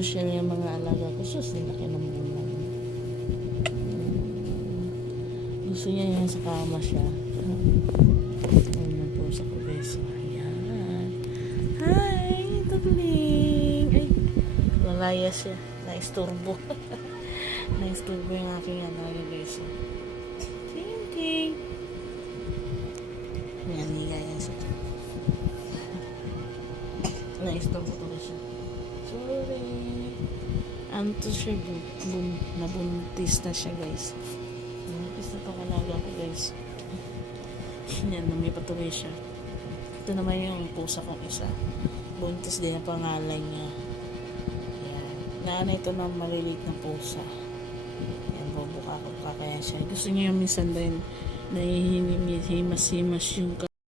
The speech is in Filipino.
siya yung mga alaga ko. Sus, laki ng bulan. Gusto niya yan sa kama siya. Ayun po sa kubeso. Ayan. Hi, Tugling. Ay, lalaya siya. Naisturbo. Naisturbo yung aking alaga, guys. Thinking. Ayan, higaya siya. Naisturbo ko siya. Sorry. Anto siya, nabuntis na siya, guys. Nabuntis na itong alaga ko, guys. Yan, may patuloy siya. Ito naman yung pusa kong isa. Buntis din ang pangalan niya. Yan. Naana ito ng maliliit na pusa. Yan, bubuka ko kaya siya. Gusto niya yung minsan din na himas-himas yung